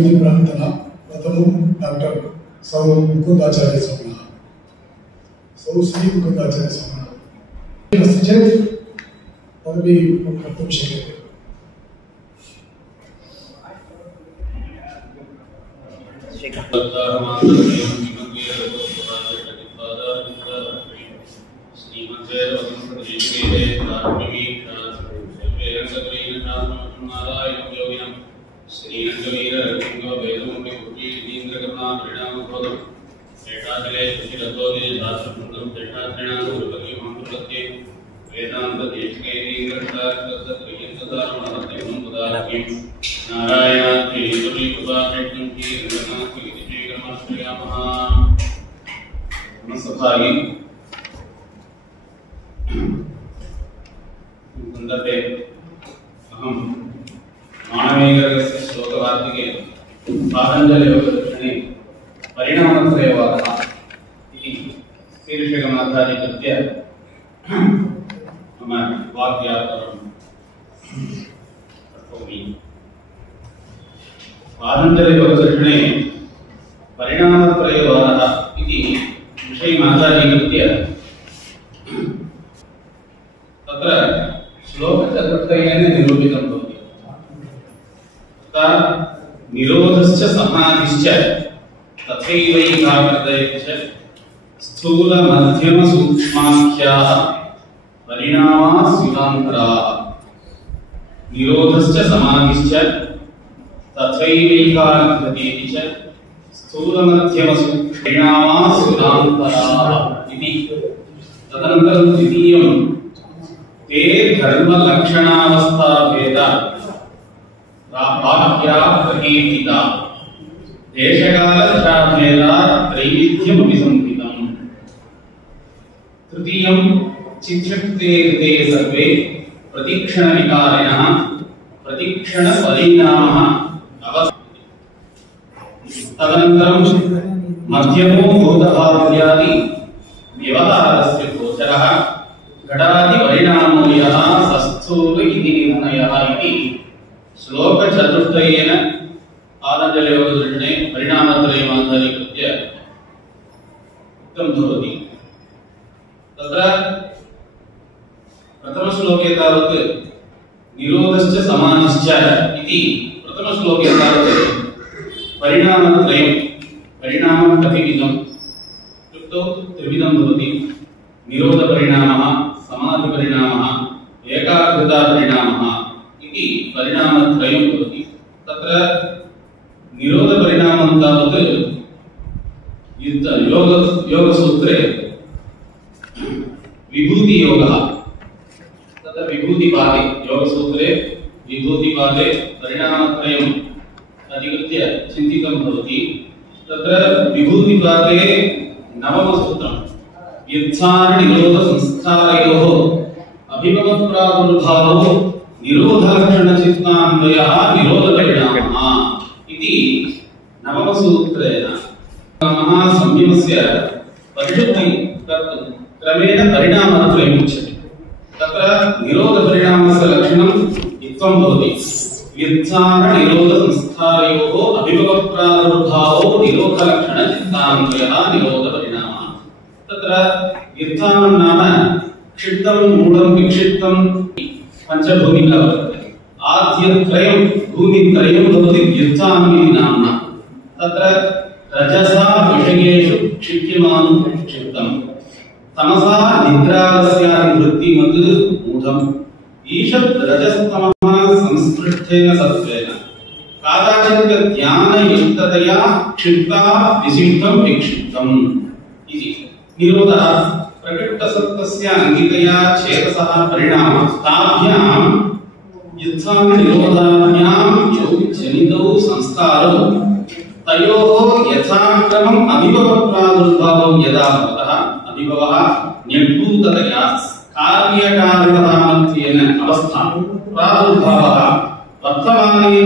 प्रार्थना प्रथम डॉक्टर सौ मुकुंदाचार्य स्वामी सौ श्री मुकुंदाचार्य स्वामी अस्ति चेत् तदपि कर्तुं शक्यते। संदर्भे अहं मानवीयस्य श्लोकवार्तिके पातञ्जलियोगदर्शने परिणामत्रयवादः इति शीर्षकमाधारीकृत्य मम वाक्यान्तरं करोमि। पातञ्जलियोगदर्शने परिणामत्रयवादः इति विषयमाधारीकृत्य तत्र श्लोकचतुष्टयेन निरूपितं भवति। तथा निरोधश्च समाधिश्च तथैवैकाग्रतयश्च स्थूल मध्यम सूक्ष्माख्याः परिणामाः स्युतान्तराः। निरोधश्च समाधिश्च तथैवैकाग्रतयश्च स्थूल मध्यम सूक्ष्माः स्युतान्तराः इति। तदनन्तरं द्वितीयं ते धर्म लक्षणावस्था भेद वाक्या प्रकीर्तिता देशकाल दशा भेद त्रैविध्यमपि संहितम्। तृतीयं चिच्छक्ते ते सर्वे प्रतीक्षण विकारिणः प्रतीक्षण परिणामः अवस्था। तदनन्तरं मध्यमो भूतभाव्यादि व्यवहारस्य गोचरः घटादि परिणामो यः सस्थूल इति निर्णयः इति श्लोकचतुष्टयेन पातञ्जलियोगदर्शने परिणामत्रयमाधारीकृत्य उक्तं भवति। तत्र प्रथमश्लोके तावत् निरोधश्च समाधिश्च इति प्रथमश्लोके तावत् परिणामत्रयं परिणामं कतिविधम् इत्युक्तौ त्रिविधं भवति। निरोधपरिणामः समाधिपरिणामः एकाग्रतापरिणामः इति परिणामत्रयं भवति। तत्र निरोधपरिणामं तावत् योगसूत्रे विभूतियोगः तत्र विभूतिपादे योगसूत्रे विभूतिपादे परिणामत्रयम् अधिकृत्य चिन्तितं भवति। तत्र विभूतिपादे नवमसूत्रं यत्सार निरोध संस्कारयोः अभिभव प्रादुर्भावो निरोधलक्षण चित्तान्वयः निरोधपरिणामः इति नवमसूत्रेण संयमस्य परिशुद्धि कर्तुं क्रमेण परिणामत्रयम् उच्यते। तत्र निरोधपरिणामस्य लक्षणं इत्थं भवति। यत्सार निरोध संस्कारयोः अभिभव प्रादुर्भावो निरोधलक्षण चित्तान्वयः निरोधपरिणामः। तत्र यत्थानं नाम क्षिप्तं मूलं विक्षिप्तं पञ्चभूमिका वर्तते। आद्यत्रयं भूमित्रयं भवति यत्थानम् इति नाम्ना। तत्र रजसा विषयेषु क्षिप्यमानं क्षिप्तं तमसा निद्रालस्यादिवृत्तिमत् मूढम् ईषत् रजस्तमः संस्पृष्टेन सत्त्वेन कादाचित् ज्ञानयुक्ततया क्षिप्ता विशिष्टं विक्षिप्तम् इति। निरोधः प्रकृष्टसत्त्वस्य अंगितया चेतसः परिणामः ताभ्यां यथा निरोधाभ्यां जनितौ संस्कारौ तयोः यथाक्रमम् अभिभव प्रादुर्भावं यदा भवतः अभिभवः न्यग्भूततया कार्यकारणतामत्वेन अवस्था प्रादुर्भावः वर्तमाने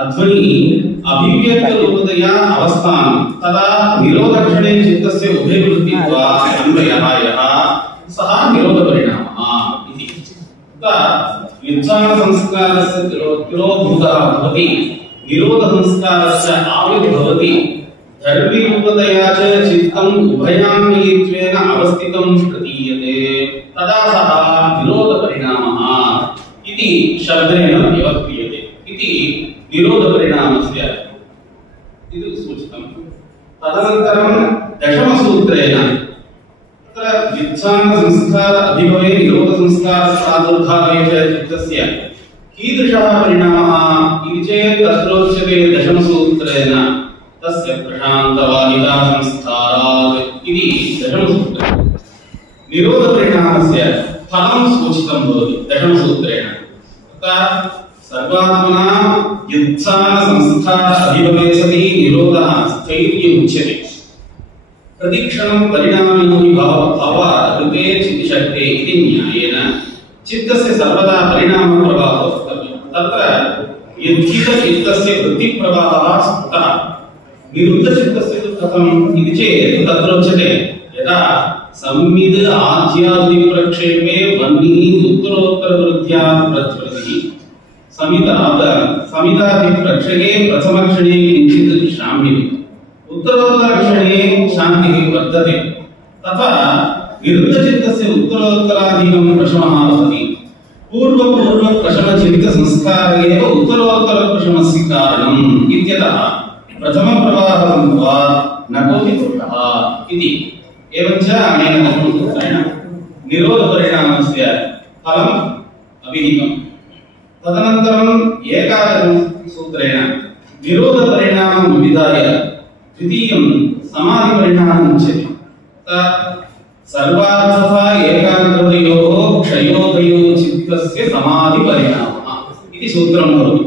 अध्वनि अभिव्यक्तरूपतया अवस्थां तदा निरोधक्षणे चित्तस्य उभयवृत्तित्वा अन्वयः यः सः निरोधपरिणामः इति। युद्धान संस्कारस्य तिरोभूतः भवति निरोधसंस्कारस्य आविर्भवति धर्मीरूपतया च चित्तम् उभयान्वयित्वेन अवस्थितं प्रतीयते तदा सः निरोधपरिणामः इति शब्देन विवक्ष्यते इति निरोधपरिणामस्य इति सूचितम्। तदनन्तरं दशमसूत्रेण तत्र विच्छानसंस्कार अभिभवे निरोधसंस्कार प्रादुर्भावे च चित्तस्य कीदृशः परिणामः इति चेत् तत्रोच्यते दशमसूत्रेण तस्य प्रशान्तवादिता संस्कारात् इति दशमसूत्रे निरोधपरिणामस्य फलं सूचितं भवति दशमसूत्रेण। तथा सर्वात्मना युत्सानसंस्कार अभिभवे सति निरोधः स्थैर्यम् उच्यते। प्रतिक्षणं परिणामिनो हि भावात् कृते चित्तशक्ते इति न्यायेन चित्तस्य सर्वदा परिणामप्रवाहो कर्तव्यः। तत्र यद्धितचित्तस्य वृत्तिप्रवाहः स्फुटः निरुद्धचित्तस्य कथम् इति चेत् तत्रोच्यते यदा संविद आध्यात्मिकप्रक्षेपे वह्निः उत्तरोत्तरवृद्ध्या प्रज्वलति समितादिप्रक्षेपे प्रथमक्षणे किञ्चित् श्राम्यति उत्तरोत्तरक्षणे शान्तिः वर्धते। तथा निरुद्धचित्तस्य उत्तरोत्तराधिकं प्रशमः भवति। पूर्वप्रशमचित्तसंस्कार एव उत्तरोत्तरप्रशमस्य कारणम् इत्यतः प्रथमप्रवाहं वा न कोऽपि दोषः इति। एवञ्च अनेन सूत्रेण निरोधपरिणामस्य फलम् अभिहितम्। तदनन्तरम् एकादशं सूत्रेण निरोधपरिणामं विधाय द्वितीयं समाधिपरिणामम् उच्यते। सर्वार्थतः एकाग्रतयोः क्षयोदयो चित्तस्य समाधिपरिणामः इति सूत्रं भवति।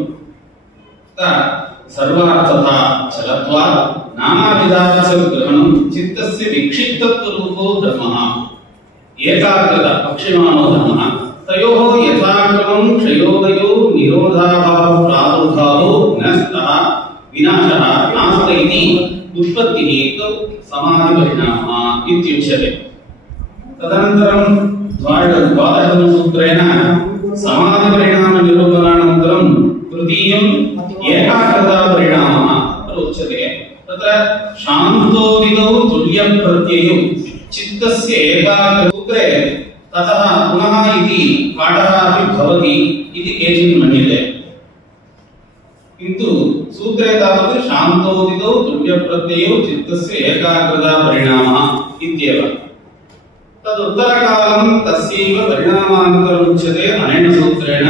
सर्वार्थतः चलत्वात् नानाविधार्थग्रहणं चित्तस्य विक्षिप्तत्वरूपो धर्मः एकाग्रता पक्षिमानो धर्मः तयोः यथाक्रमं क्षयोदयो निरोधाभाव प्रादुर्भावो नष्टः विनाशः नास्त इति उत्पत्तिः तु समाधिपरिणामः इत्युच्यते। तदनन्तरं द्वादशं सूत्रेण समाधिपरिणामनिरूपणानन्तरं तृतीयम् एकाग्रतापरिणामः उच्यते। तत्र शान्तोदितौ तुल्यप्रत्ययौ चित्तस्य एकाग्रसूत्रे ततः पुनः इति पाठः अपि भवति इति केचित् मन्यते। किन्तु सूत्रे तावत् शान्तोदितौ तुल्यप्रत्ययौ चित्तस्य एकाग्रतापरिणामः इत्येव। तदुत्तरकालं तस्यैव परिणामान्तरम् उच्यते अनेन सूत्रेण।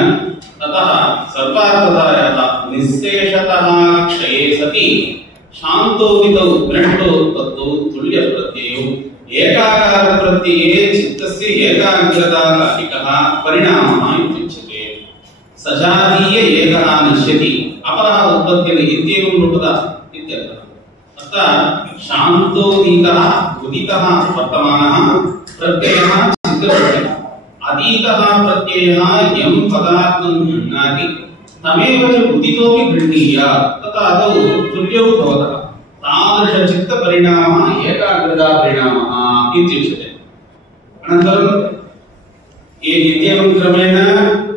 ततः सर्वार्थतायाः निःशेषतः क्षये सति शान्तोदितौ विनष्टोत्पत्तौ तुल्यप्रत्ययौ एकाकारप्रत्यये चित्तस्य एकाग्रताकालिकः परिणामः इत्युच्यते। सजातीय एकः नश्यति अपरः उत्पद्यते इत्येवं रूपतः इत्यर्थः। अतः शान्तोदितः उदितः वर्तमानः प्रत्ययः चित्तप्रत्ययः अतीतः प्रत्ययः यं पदार्थं गृह्णाति तमेव च उदितोऽपि गृह्णीय तदादौ तुल्यौ भवतः तादृशचित्तपरिणामः एकाग्रतापरिणामः इत्युच्यते। अनन्तरं इत्येवं क्रमेण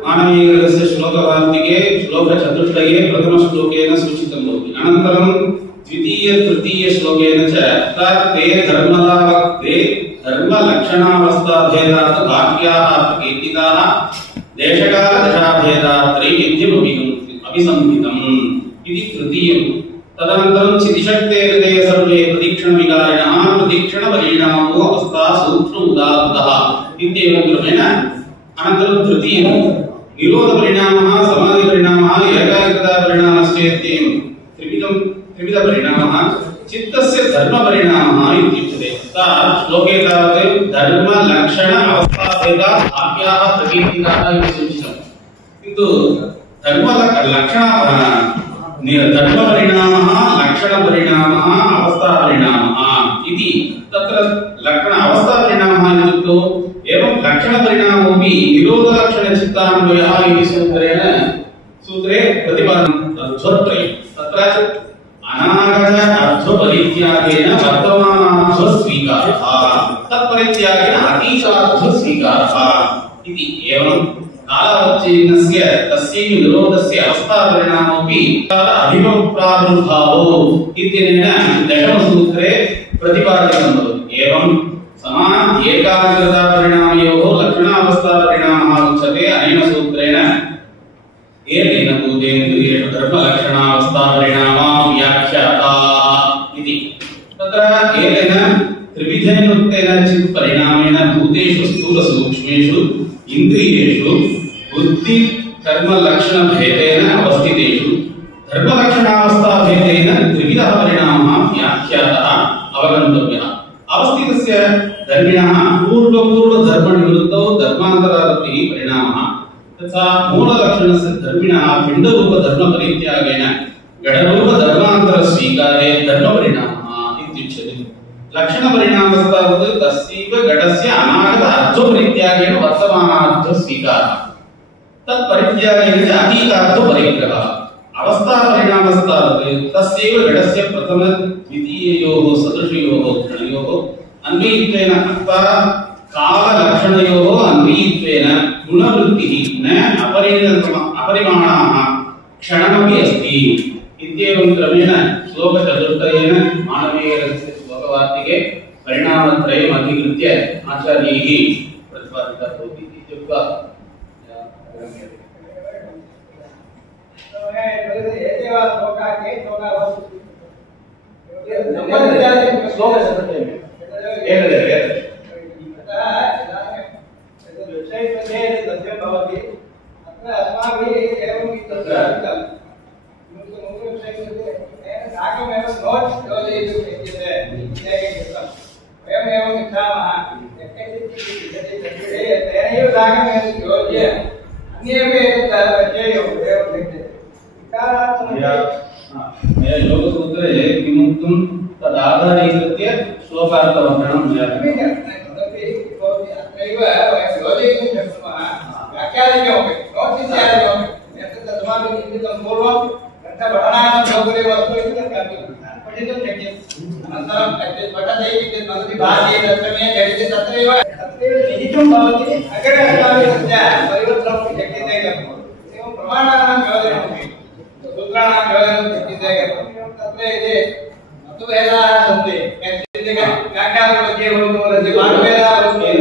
मानवीयस्य श्लोकवार्तिके श्लोकचतुष्टये प्रथमश्लोकेन सूचितं भवति। अनन्तरं द्वितीय तृतीय श्लोकेन च ते धर्मलक्षणावस्थाभेदात् वाक्याः प्रकीर्तिताः देशकालदशाभेदात् त्रैविध्यम् अभिसंहितम् इति तृतीयम्। तदनन्तरं चितिशक्तेर्ते सर्वे प्रतीक्षणविकारिणः प्रतीक्षणपरिणामो अवस्था सूक्ष्म उदाहृतः इत्येवं क्रमेण। अनन्तरं तृतीयं निरोधपरिणामः समाधिपरिणामः एकाग्रतापरिणामश्चेत्येवं त्रिविधपरिणामः चित्तस्य धर्मपरिणामः इत्युच्यते। श्लोके तावत् धर्मलक्षण अवस्थाभेदात् वाक्याः प्रकीर्तिताः इति सूचितम्। किन्तु धर्मपरिणामः लक्षणपरिणामः अवस्थापरिणामः इति तत्र लक्षण अवस्थापरिणामः इत्युक्तौ एवं लक्षणपरिणामोऽपि निरोधलक्षणचित्तान्वयः इति सूत्रे प्रतिपादनं अध्वत्रयम्। तत्र अनागत अध्वपरित्यागेन वर्तमानाध्वस्वीकारः तत्परित्यागेन अतीताध्वस्वीकारः इति एवं कालावच्छिन्नस्य तस्यैव निरोधस्य अवस्थापरिणामोऽपि अभिप्रादुर्भावो इत्यनेन दशमसूत्रे प्रतिपादितं भवति। एवं समान एकाग्रतापरिणामयोः लक्षणावस्थापरिणामः उच्यते अनेन सूत्रेण एतेन भूतेषु येषु धर्मलक्षणावस्थापरिणामा व्याख्याताः इति। तत्र एतेन त्रिविधेनोक्तेन चित् परिणामेन भूतेषु स्थूलसूक्ष्मेषु इन्द्रियेषु बुद्धि कर्म लक्षण भेदेन अवस्थितेषु धर्मलक्षणावस्था भेदेन त्रिविधः परिणामः व्याख्यातः अवगन्तव्यः। अवस्थितस्य धर्मिणः पूर्व धर्मनिवृत्तौ धर्मान्तरावृत्तिः परिणामः तथा मूललक्षणस्य धर्मिणः पिण्डरूप धर्मपरित्यागेन घटरूप धर्मान्तर स्वीकारे धर्मपरिणामः इत्युच्यते। लक्षणपरिणामस्तावत् तस्यैव घटस्य अनागत अर्थपरित्यागेन वर्तमानार्थ स्वीकारः तत्परित्यागेन च अतीतार्थ परिग्रहः। अवस्थापरिणामस्तावत् तस्यैव घटस्य प्रथम द्वितीययोः सदृशयोः क्षणयोः अन्वयित्वेन अर्थात् काललक्षणयोः अन्वयित्वेन गुणवृत्तिः न अपरिमाणाः क्षणमपि अस्ति इत्येवं क्रमेण श्लोकचतुष्टयेन मानवीयरहस्य श्लोकवार्तिके परिणामत्रयम् अधिकृत्य आचार्यैः प्रतिपादितः भवति इत्युक्त्वा योगसूत्रे किमुक्तं तदाधारीकृत्य श्लोकार्थवर्णनं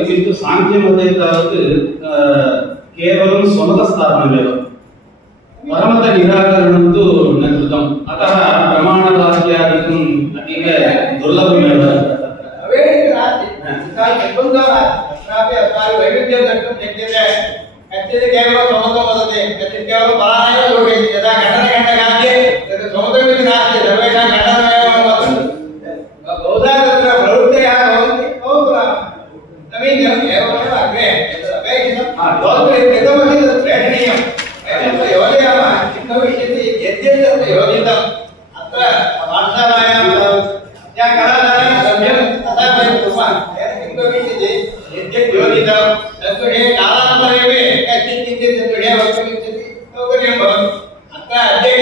किन्तु सांख्यमते तावत् केवलं स्वमतस्थापनमेव परमत निराकरणं तु न कृतम्। अतः प्रमाणवाक्यादिकम् अतीव दुर्लभमेव। अत्र अद्य